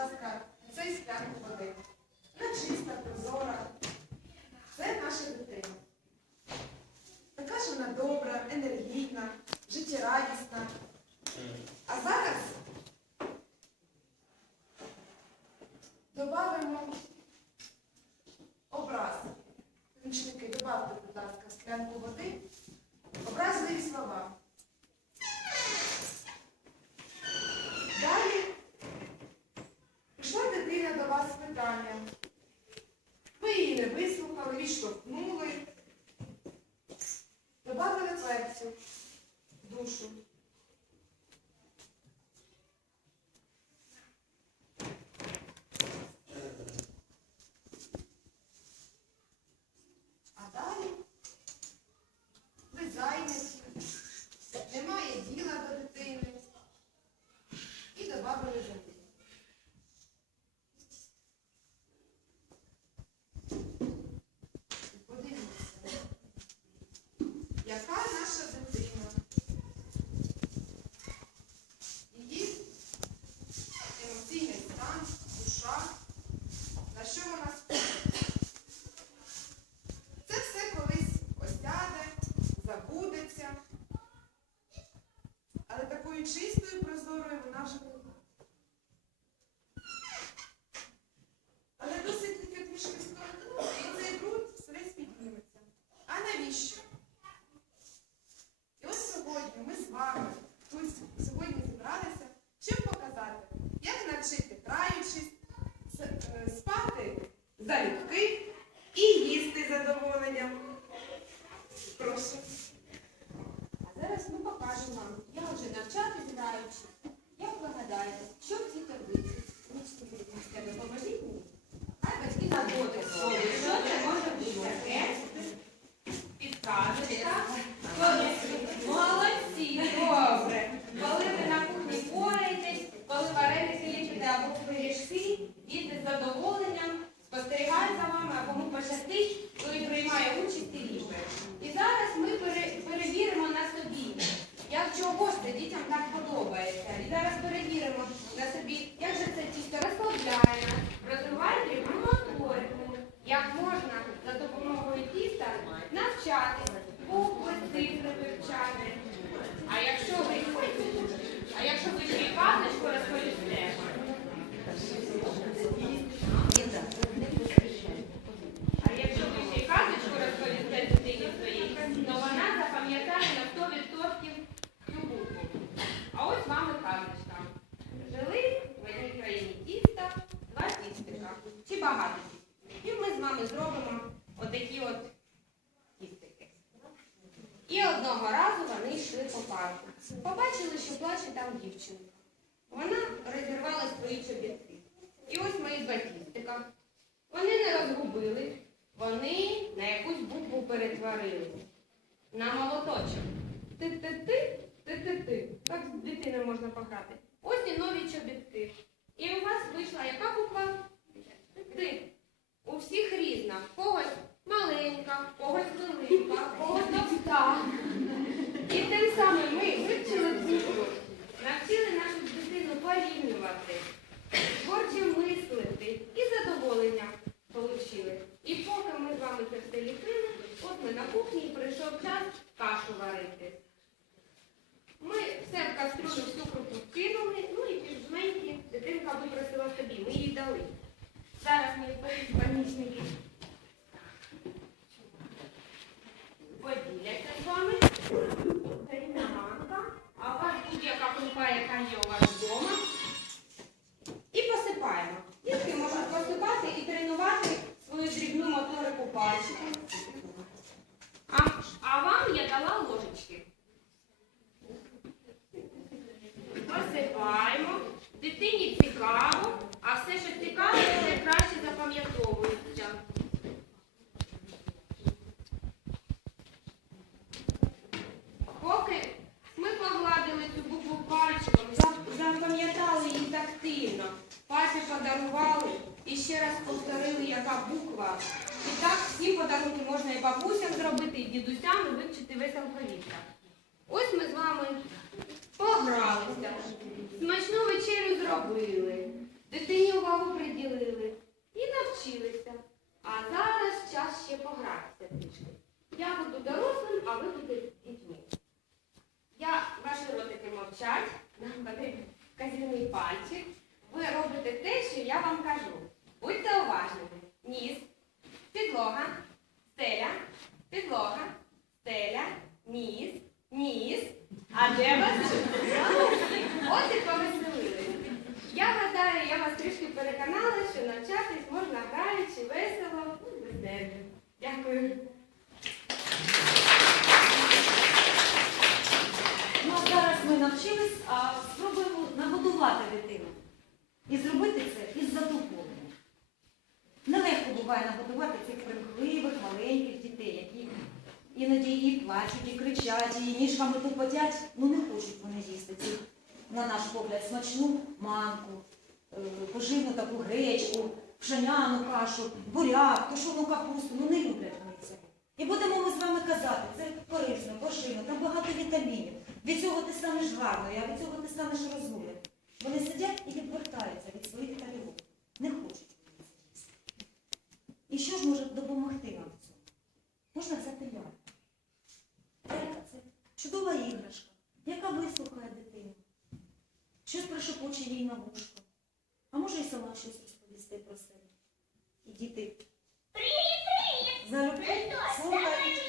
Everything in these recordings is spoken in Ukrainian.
ласка, цей склянку води. Вона чиста, прозора. Це наша дитина. Така ж вона добра, енергійна, життєрадісна. А зараз серцю, душу. вами. Ось сьогодні багато І ми з вами зробимо отакі от кістики. І одного разу вони йшли по парку. Побачили, що плаче там дівчинка. Вона розірвала свої чобітки. І ось мої два тістика. Вони не розгубили, вони на якусь букву перетворили. На молоточок. Ти-ти-ти, ти-ти-ти. Так з дитиною можна пограти. Ось і нові чобітки. І у вас вийшла яка буква? ти. У всіх різна. Когось маленька, когось велика, когось товста. І тим самим ми вивчили цю, навчили нашу дитину порівнювати. Дитині цікаво, а все, що цікаво, все краще запам'ятовується. Поки ми погладили цю букву пальчиком, запам'ятали її тактильно, папі подарували і ще раз повторили, яка буква. І так всі подарунки можна і бабусям зробити, і дідусям, і вивчити весь алфавіт. Ось ми з вами погралися смачну вечерю зробили, дитині увагу приділили і навчилися. А зараз час ще погратися трішки. Я буду дорослим, а ви будете дітьми. Я, Ваші ротики мовчать, нам потрібен казівний пальчик. Ви робите те, що я вам кажу. Що можна граючи, весело, ну, без нервів. Дякую. Ну, а зараз ми навчились, а спробуємо нагодувати дитину. І зробити це із задоволенням. Нелегко буває нагодувати цих примхливих, маленьких дітей, які іноді і плачуть, і кричать, і ніжками тупотять. Ну не хочуть вони їсти цю, на наш погляд, смачну манку, е, поживну таку гречку, пшеняну кашу, буряк, тушону капусту. Ну не люблять вони цього. І будемо ми з вами казати, це корисно, пошивно, там багато вітамінів. Від цього ти станеш гарною, а від цього ти станеш розумним. Вони сидять і відвертаються від своїх тарілок. Не хочуть це. І що ж може допомогти нам в цьому? Можна взяти ляльку. Лялька це чудова іграшка, яка вислухає дитину. Щось пришепоче їй на вушко. А може і сама щось розповісти про себе. І діти залюбки слухають.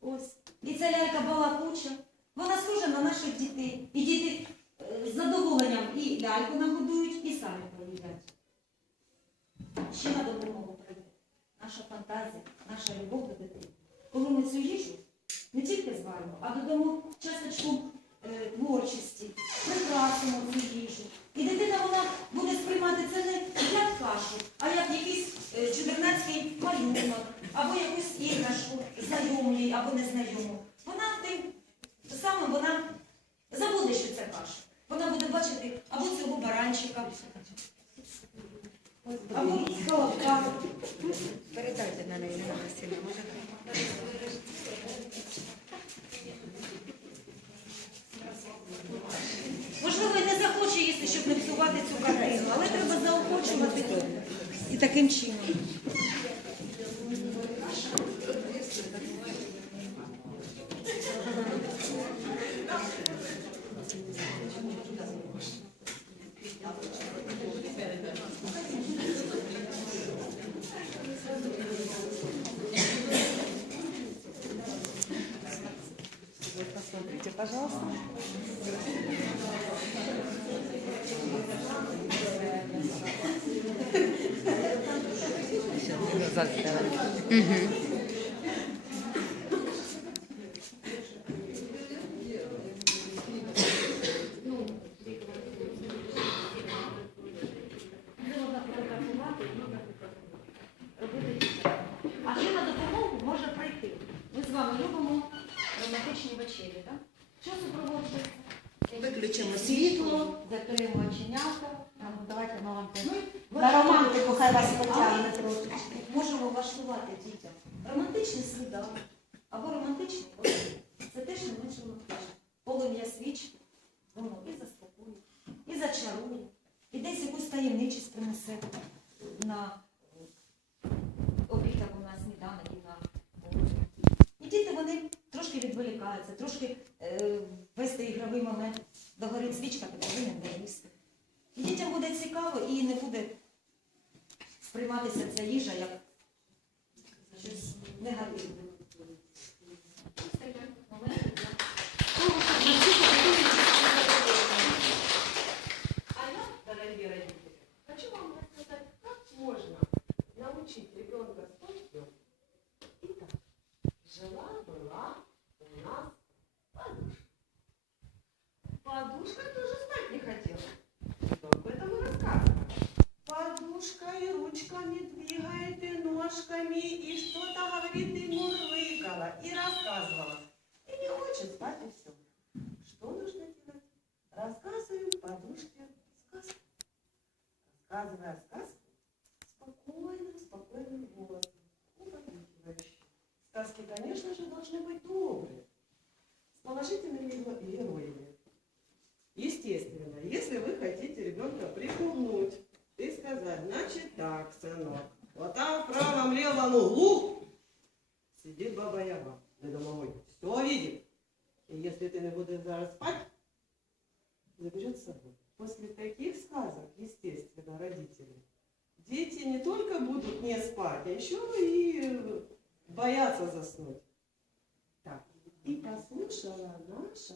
Ось. І ця лялька балакуча. Вона схожа на наших дітей. І діти е, з задоволенням і ляльку нагодують, і самі поїдять. Ще на допомогу прийде наша фантазія, наша любов до дитини. Коли ми цю їжу не тільки зваримо, а додамо часточку творчості, прикрасимо цю їжу. І дитина вона буде сприймати це не як кашу, а як якийсь е, чудернацький малюнок, або якусь іграшку, знайому їй або незнайому. Псувати цю картину, але треба заохочувати і таким чином. Посмотрите, пожалуйста. Робити дітей. А ще на допомогу може прийти. Ми з вами любимо романтичні вечері, так? Що супроводжується? Виключимо Світло, закриємо оченята. Ну, Давайте ми вам теж. На романтику хай вас потягне трошки. Можемо влаштувати дітям романтичний сніданок або романтичний обід. Це теж не менше романтично. Полум'я свічки, воно і заспокоює, і зачарує, і десь якусь таємничість принесе на обід або на сніданок і на. І діти вони трошки відволікаються, трошки конечно же, должны быть добрые. с положительными геро- героями. Естественно, если вы хотите ребенка припугнуть и сказать, значит так, сынок, вот там в правом левом углу сидит баба Яга, на домовой, все видит. И если ты не будешь зараз спать, заберет с собой. После таких сказок, естественно, родители, дети не только будут не спать, а еще и бояться заснуть. Так, и послушала наша